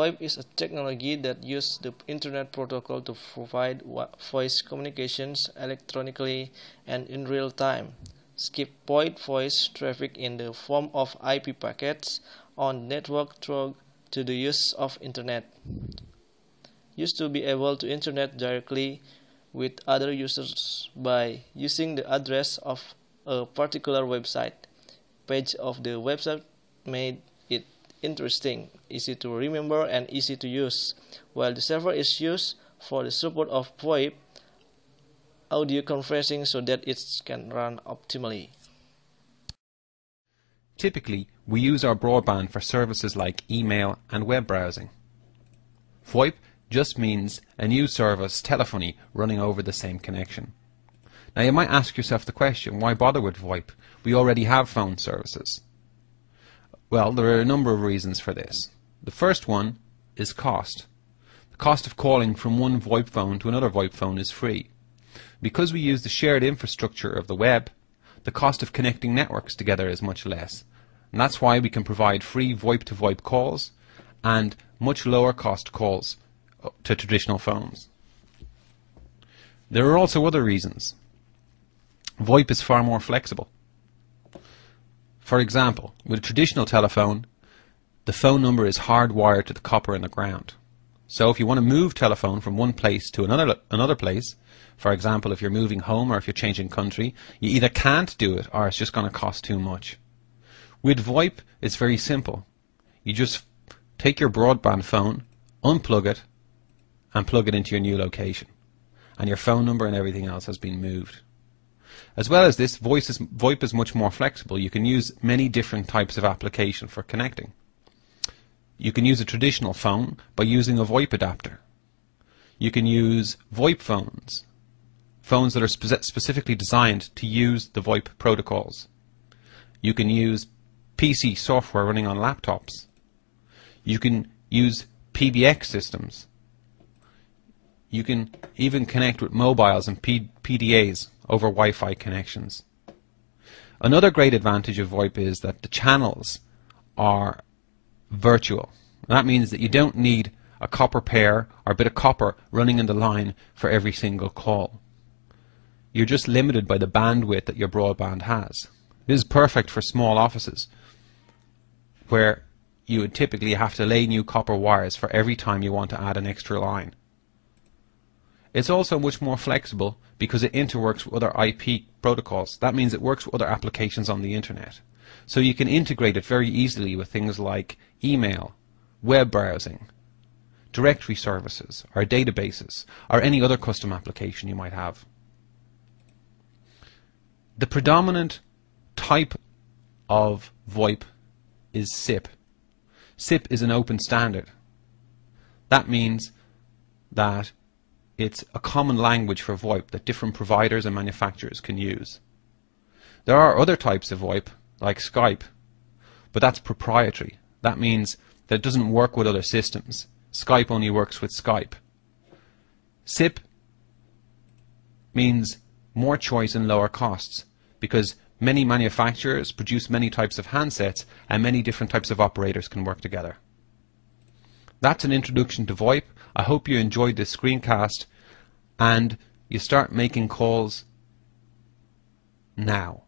VoIP is a technology that uses the Internet Protocol to provide voice communications electronically and in real time. Skip point voice traffic in the form of IP packets on the network through to the use of Internet. Used to be able to Internet directly with other users by using the address of a particular website. Page of the website made it interesting, easy to remember and easy to use, while the server is used for the support of VoIP audio conferencing so that it can run optimally. Typically, we use our broadband for services like email and web browsing. VoIP just means a new service, telephony, running over the same connection. Now you might ask yourself the question, why bother with VoIP? We already have phone services. Well, there are a number of reasons for this. The first one is cost. The cost of calling from one VoIP phone to another VoIP phone is free. Because we use the shared infrastructure of the web, the cost of connecting networks together is much less. And that's why we can provide free VoIP to VoIP calls and much lower cost calls to traditional phones. There are also other reasons. VoIP is far more flexible. For example, with a traditional telephone, the phone number is hardwired to the copper in the ground. So if you want to move telephone from one place to another place, for example, if you're moving home or if you're changing country, you either can't do it or it's just going to cost too much. With VoIP, it's very simple. You just take your broadband phone, unplug it, and plug it into your new location. And your phone number and everything else has been moved. As well as this, VoIP is much more flexible. You can use many different types of application for connecting. You can use a traditional phone by using a VoIP adapter. You can use VoIP phones, phones that are specifically designed to use the VoIP protocols. You can use PC software running on laptops. You can use PBX systems. You can even connect with mobiles and PDAs over Wi-Fi connections. Another great advantage of VoIP is that the channels are virtual. That means that you don't need a copper pair or a bit of copper running in the line for every single call. You're just limited by the bandwidth that your broadband has. This is perfect for small offices where you would typically have to lay new copper wires for every time you want to add an extra line. It's also much more flexible because it interworks with other IP protocols. That means it works with other applications on the internet. So you can integrate it very easily with things like email, web browsing, directory services, or databases, or any other custom application you might have. The predominant type of VoIP is SIP. SIP is an open standard. That means that it's a common language for VoIP that different providers and manufacturers can use. There are other types of VoIP, like Skype, but that's proprietary. That means that it doesn't work with other systems. Skype only works with Skype. SIP means more choice and lower costs because many manufacturers produce many types of handsets and many different types of operators can work together. That's an introduction to VoIP. I hope you enjoyed this screencast and you start making calls now.